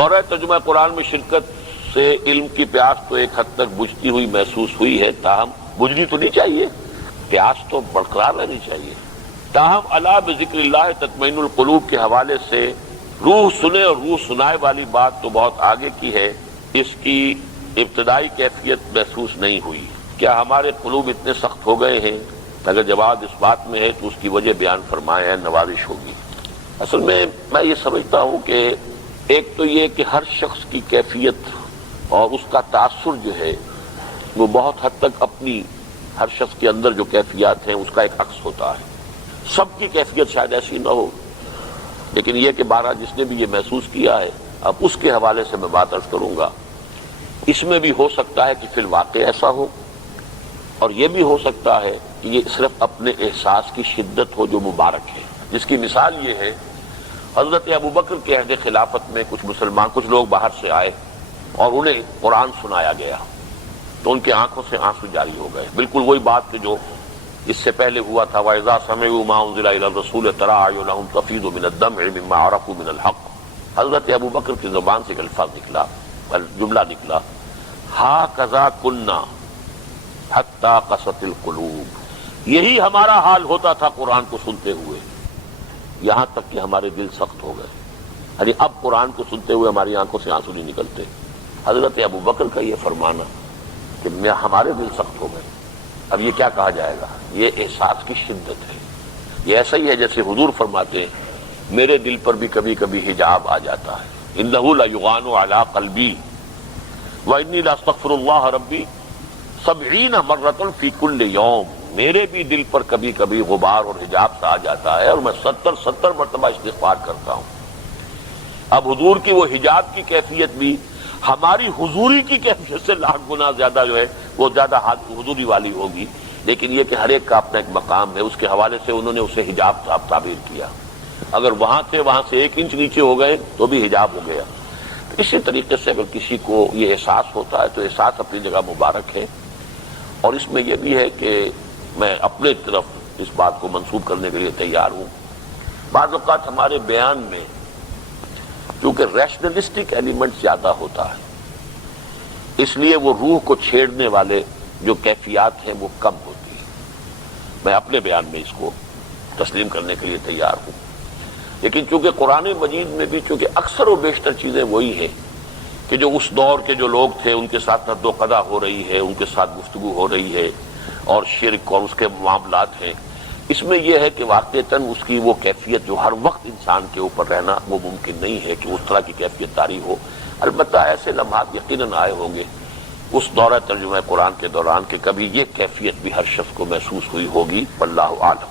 دورہ ترجمہ قرآن میں شرکت سے علم کی پیاس تو ایک حد تک بجھتی ہوئی محسوس ہوئی ہے، تاہم بجھنی تو نہیں چاہیے، پیاس تو برقرار رہنی چاہیے۔ تاہم الا بذکر اللہ تطمئن القلوب کے حوالے سے روح سنے اور روح سنائے والی بات تو بہت آگے کی ہے، اس کی ابتدائی کیفیت محسوس نہیں ہوئی۔ کیا ہمارے قلوب اتنے سخت ہو گئے ہیں؟ اگر جواب اس بات میں ہے تو اس کی وجہ بیان فرمائے، نوازش ہوگی۔ اصل میں یہ سمجھتا ہوں کہ ایک تو یہ کہ ہر شخص کی کیفیت اور اس کا تاثر جو ہے وہ بہت حد تک اپنی، ہر شخص کے اندر جو کیفیات ہیں اس کا ایک عکس ہوتا ہے۔ سب کی کیفیت شاید ایسی نہ ہو، لیکن یہ کہ بارہ جس نے بھی یہ محسوس کیا ہے، اب اس کے حوالے سے میں بات عرض کروں گا۔ اس میں بھی ہو سکتا ہے کہ فی الواقع ایسا ہو، اور یہ بھی ہو سکتا ہے کہ یہ صرف اپنے احساس کی شدت ہو جو مبارک ہے، جس کی مثال یہ ہے حضرت ابوبکر کے عہد خلافت میں کچھ لوگ باہر سے آئے اور انہیں قرآن سنایا گیا تو ان کی آنکھوں سے آنسو جاری ہو گئے، بالکل وہی بات کہ جو اس سے پہلے ہوا تھا، وَإِذَا سَمِعُوا مَا أُنزِلَ إِلَى الرَّسُولِ تَرَىٰ أَعْيُنَهُمْ تَفِيضُ مِنَ الدَّمْعِ مِمَّا عَرَفُوا مِنَ الْحَقِّ۔ حضرت ابوبکر کی زبان سے ایک الفاظ نکلا، جملہ نکلا، ہَٰكَذَا كُنَّا حَتَّىٰ قَسَتِ الْقُلُوبُ۔ یہی ہمارا حال ہوتا تھا قرآن کو سنتے ہوئے، یہاں تک کہ ہمارے دل سخت ہو گئے۔ یعنی اب قرآن کو سنتے ہوئے ہماری آنکھوں سے آنسو نہیں نکلتے۔ حضرت ابوبکر کا یہ فرمانا کہ ہمارے دل سخت ہو گئے، اب یہ کیا کہا جائے گا؟ یہ احساس کی شدت ہے۔ یہ ایسا ہی ہے جیسے حضور فرماتے ہیں میرے دل پر بھی کبھی کبھی حجاب آ جاتا ہے، انہ لیغان علی قلبی وانی لاستغفر اللہ ربی 70 مرۃ فی کل یوم۔ میرے بھی دل پر کبھی کبھی غبار اور حجاب سا آ جاتا ہے اور میں 70 مرتبہ استغفار کرتا ہوں۔ اب حضور کی وہ حجاب کی کیفیت بھی ہماری حضوری کی کیفیت سے لاکھ گنا زیادہ جو ہے وہ زیادہ حضوری والی ہوگی، لیکن یہ کہ ہر ایک کا اپنا ایک مقام ہے، اس کے حوالے سے انہوں نے اسے حجاب تعبیر کیا۔ اگر وہاں سے 1 انچ نیچے ہو گئے تو بھی حجاب ہو گیا۔ اسی طریقے سے اگر کسی کو یہ احساس ہوتا ہے تو احساس اپنی جگہ مبارک ہے، اور اس میں یہ بھی ہے کہ میں اپنے طرف اس بات کو منسوب کرنے کے لیے تیار ہوں۔ بعض اوقات ہمارے بیان میں کیونکہ ریشنلسٹک ایلیمنٹ زیادہ ہوتا ہے، اس لیے وہ روح کو چھیڑنے والے جو کیفیات ہیں وہ کم ہوتی ہیں۔ میں اپنے بیان میں اس کو تسلیم کرنے کے لیے تیار ہوں، لیکن چونکہ قرآن مجید میں بھی چونکہ اکثر و بیشتر چیزیں وہی ہیں کہ جو اس دور کے جو لوگ تھے ان کے ساتھ حد و قضا ہو رہی ہے، ان کے ساتھ گفتگو ہو رہی ہے، اور شرک اور اس کے معاملات ہیں، اس میں یہ ہے کہ واقعتاً اس کی وہ کیفیت جو ہر وقت انسان کے اوپر رہنا وہ ممکن نہیں ہے کہ اس طرح کی کیفیت طاری ہو۔ البتہ ایسے لمحات یقیناً آئے ہوں گے اس دورہ ترجمہ قرآن کے دوران کہ کبھی یہ کیفیت بھی ہر شخص کو محسوس ہوئی ہوگی، واللہ اعلم۔